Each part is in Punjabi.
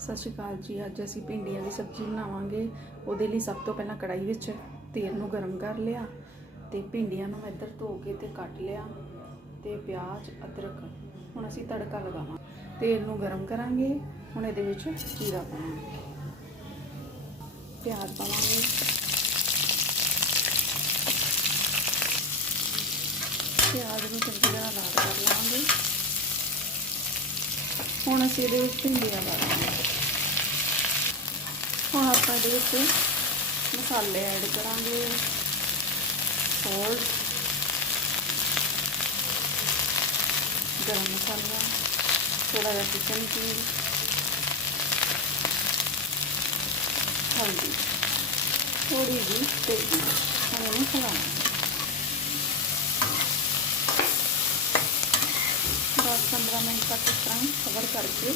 ਸਤਿ ਸ਼੍ਰੀ ਅਕਾਲ ਜੀ। ਅੱਜ ਅਸੀਂ ਭਿੰਡੀਆਂ ਦੀ ਸਬਜ਼ੀ ਬਣਾਵਾਂਗੇ। ਉਹਦੇ ਲਈ ਸਭ ਤੋਂ ਪਹਿਲਾਂ ਕੜਾਈ ਵਿੱਚ ਤੇਲ ਨੂੰ ਗਰਮ ਕਰ ਲਿਆ ਤੇ ਭਿੰਡੀਆਂ ਨੂੰ ਮੈਂ ਇੱਧਰ ਧੋ ਕੇ ਤੇ ਕੱਟ ਲਿਆ ਤੇ ਪਿਆਜ਼, ਅਦਰਕ ਹੁਣ ਅਸੀਂ ਤੜਕਾ ਲਗਾਵਾਂਗੇ। ਤੇਲ ਨੂੰ ਗਰਮ ਕਰਾਂਗੇ। ਹੁਣ ਇਹਦੇ ਵਿੱਚ ਜੀਰਾ ਪਾਵਾਂਗੇ। ਪਿਆਜ਼ ਪਾਵਾਂਗੇ। ਪਿਆਜ਼ ਨੂੰ ਚੰਗੀ ਤਰ੍ਹਾਂ ਲਾਲ ਕਰ ਲਵਾਂਗੇ ਹੁਣ ਅਸੀਂ ਇਹਦੇ ਵਿੱਚ ਭਿੰਡੀਆਂ ਪਾ ਦਾਂਗੇ। ਹੁਣ ਆਪਾਂ ਇਹਦੇ ਵਿੱਚ ਮਸਾਲੇ ਐਡ ਕਰਾਂਗੇ ਸੌਲਟ ਗਰਮ ਮਸਾਲਾ ਥੋੜਾ ਜਿਹਾ ਚਿਕਨ ਕਿੰਗ ਹਲਦੀ ਥੋੜੀ ਜਿਹੀ ਤੇਲ। ਹੁਣ ਇਹਨੂੰ ਖਲਾਵਾਂਗੇ ਦਸ 15 ਮਿੰਟ ਤੱਕ ਇਸ ਤਰ੍ਹਾਂ ਹੀ ਕਵਰ ਕਰਕੇ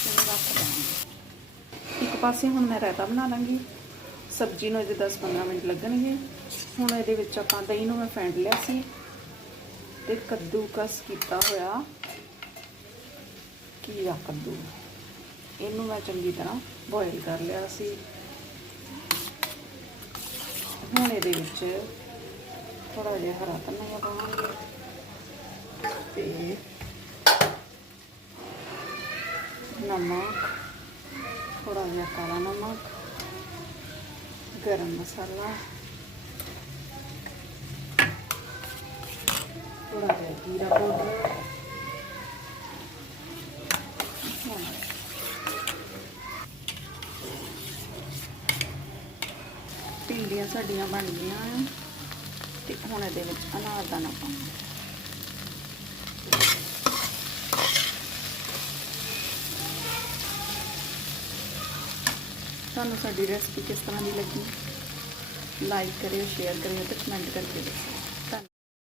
ਇਹਨੂੰ ਰੱਖ ਦਾਂਗੇ ਇੱਕ ਪਾਸੇ ਹੁਣ ਮੈਂ ਰਾਇਤਾ ਬਣਾ ਲਾਂਗੀ, ਸਬਜ਼ੀ ਨੂੰ ਇਹਦੇ 10-15 ਮਿੰਟ ਲੱਗਣਗੇ। ਹੁਣ ਇਹਦੇ ਵਿੱਚ ਆਪਾਂ ਦਹੀਂ ਨੂੰ ਮੈਂ ਫੈਂਟ ਲਿਆ ਸੀ ਤੇ ਕੱਦੂਕਸ ਕੀਤਾ ਹੋਇਆ। ਕੀੜਾ ਕੱਦੂ? ਇਹਨੂੰ ਮੈਂ ਚੰਗੀ ਤਰ੍ਹਾਂ ਬੋਇਲ ਕਰ ਲਿਆ ਸੀ। ਹੁਣ ਇਹਦੇ ਵਿੱਚ ਥੋੜਾ ਜਿਹਾ ਹਰਾ ਧਨੀਆ ਪਾਵਾਂਗੇ ਤੇ ਨਮਕ ਥੋੜਾ ਜਿਹਾ ਕਾਲਾ ਨਮਕ, ਗਰਮ ਮਸਾਲਾ ਥੋੜਾ ਜਿਹਾ ਜੀਰਾ ਪਾਊਡਰ। ਭਿੰਡੀਆਂ ਸਾਡੀਆਂ ਬਣ ਗਈਆਂ ਆ, ਤੇ ਹੁਣ ਇਹਦੇ ਵਿੱਚ ਅਨਾਰ ਅਨਾਰਦਾਨਾ ਪਾਵਾਂਗੇ ਤੁਹਾਨੂੰ ਸਾਡੀ ਰੈਸਪੀ ਕਿਸ ਤਰ੍ਹਾਂ ਦੀ ਲੱਗੀ? ਲਾਈਕ ਕਰਿਓ ਸ਼ੇਅਰ ਕਰਿਓ ਤੇ ਕਮੈਂਟ ਕਰਕੇ ਦੱਸੋ।